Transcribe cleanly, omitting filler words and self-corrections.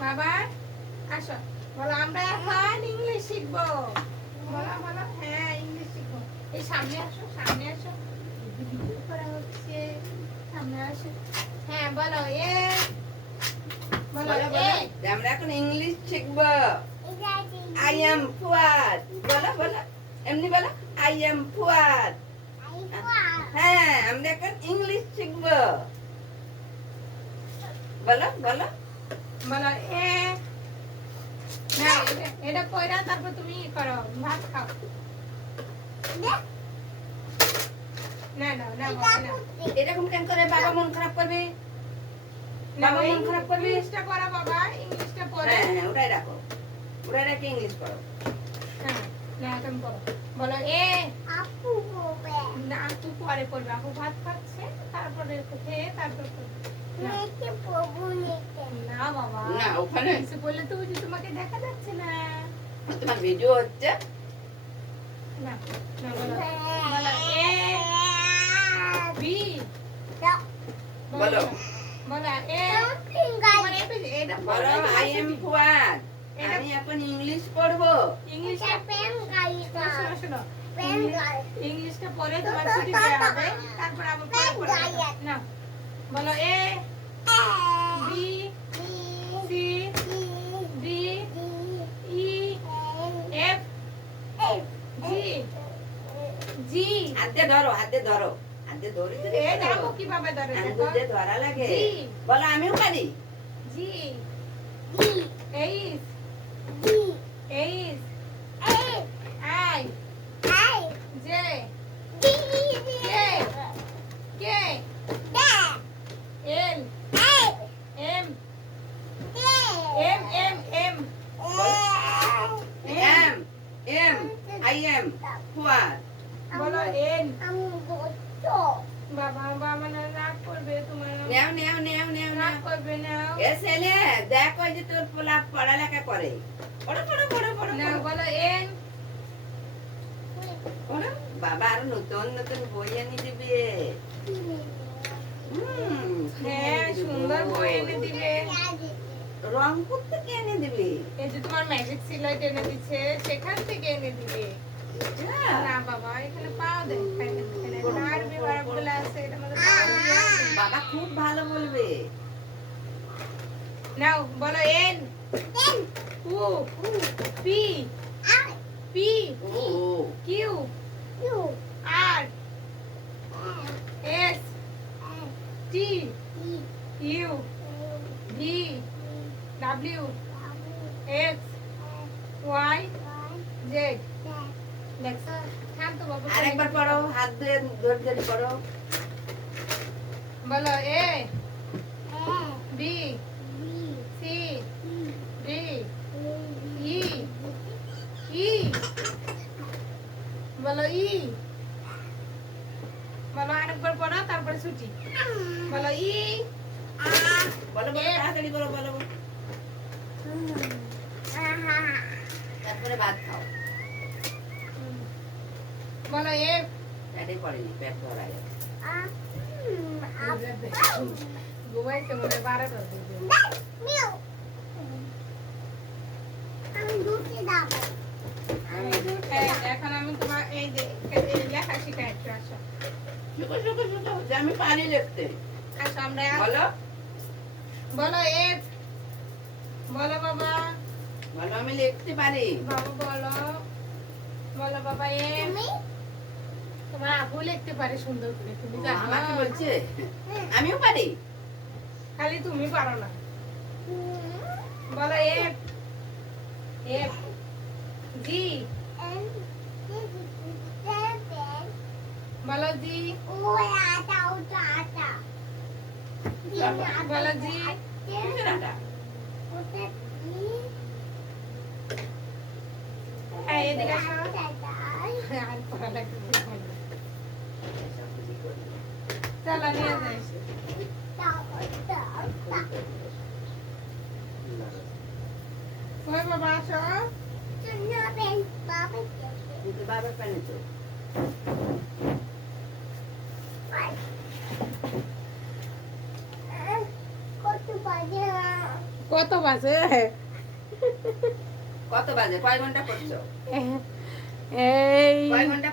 বাবা আসো, বলো আমরা এখন ইংলিশ শিখবো। বলো বলো, হ্যাঁ ইংলিশ শিখবো। এই সামনে আসো, সামনে আসো, ভিডিও করা হচ্ছে, সামনে আসো। হ্যাঁ বলো এ, বলো এ। আমরা এখন ইংলিশ শিখবো। I am Fuad. বলো বলো, এমনি বলো, আই এম ফুয়াদ। হ্যাঁ, আমরা এখন ইংলিশ শিখবো। বলো বলো, বলো এ। না এটা কইরা তারপর তুমি করো, ভাত খাও। না না না বাবা, না এরকম কেন করে? বাবা মন খারাপ করবে। না, বাবা মন খারাপ করবে। ইংলিশটা করো বাবা, ইংলিশটা পড়ে। হ্যাঁ হ্যাঁ, ওটাই রাখো, ওটাই রেখে ইংলিশ করো। হ্যাঁ না তুমি করো। বলো এ। আপু বলবে না আপু পরে পড়বে, আপু ভাত খাচ্ছে, তারপরে খেয়ে তারপর পড়বে। না। মেয়েকে প্রভু নিতে না বাবা, না, ওখানে কিছু বললে তো ওই যে তোমাকে দেখা যাচ্ছে না। তোমার ভিডিও হচ্ছে। না না বলো, বলো এ বি। বলো বলো এ। তোমার এ পেজ, এটা বলো, পড়ো, আই এম ফুয়াদ। এটা- আমি এখন ইংলিশ পড়বো। ইংলিশটা পেন গাইটা শোনো শোনো, পেন গাই ইংলিশটা পড়ে তোমার ছুটি দেওয়া হবে, তারপর আবার পরে পড়বে। না বলো A B C D E F G G. হাত দিয়ে ধরো, হাত দিয়ে ধরো, হাত দিয়ে ধরে ধরে এ দেখো ধরো। কিভাবে ধরে, আঙ্গুল দেখো দিয়ে ধরা লাগে। জি। বলো, আমিও পারি। G H H I J K K L M M M M M M I am Fuad. বলো এন। আমি বলছো বাবা বাবা না রাগ করবে তোমার, নেও নেও নেও নেও রাগ নেও। করবে না। এ ছেলে, দেখ ওই যে তোর পোলা পড়ালেখা করে। পড়ো পড়ো পড়ো পড়ো না পড়ো। বলো এন। পড়ো। বাবা আরো নতুন নতুন বই এনে দিবে। হ্যাঁ সুন্দর বই এনে দিবে। রংপুর থেকে এনে দিবে। এই যে তোমার ম্যাজিক সিলাইট এনে দিচ্ছে, সেখান থেকে এনে দিবে। না বাবা এখানে পাওয়া যায়, এখানে আরবি ওয়ার্ডগুলো আছে, এটার মধ্যে পাওয়া যায়। বাবা খুব ভালো বলবে। নাও বলো এন উ P P O Q R S T U V W X Y Z. দেখছো শান্ত বাবু। আরেকবার পড়ো, হাত দিয়ে ধরে ধরে পড়ো। বলো এ বি সি ডি ই ই। বলো ই। বলো আরেকবার পড়ো, তারপরে ছুটি। বলো ই। বলো বলো, তাড়াতাড়ি করো, বলো বলো। তারপরে ভাত খাও। বলো এফ। পেটে পড়েনি, পেট ভরা গেছে। ঘুমাইছে মনে 12টা বাজে। আমি দুটি দাবো এই, এখন আমি তোমার এই যে এই লেখা শিখাই একটু, আসো শুকো শুকো শুকো, যে আমি পারি লিখতে। আসো আমরা বলো বলো এফ। বলো বাবা, বলো, আমি লিখতে পারি। বাবা বলো, বলো বাবা এম। তুমি তোমার আবু লিখতে পারে সুন্দর করে, তুমি ও, জানো আমাকে না? বলছে আমিও পারি। খালি তুমি পারো না। বলো এফ এফ জি। বলো জি। বলো জি। কিসের আটা? হ্যাঁ এদিকে আসো। আর পড়া লাগবে না। চলো নিয়ে যাই। ওই বাবা আসো। কিন্তু বাবার পানি তো। কত বাজে কত বাজে কত বাজে? কয় ঘন্টা পড়ছো? এই কয় ঘন্টা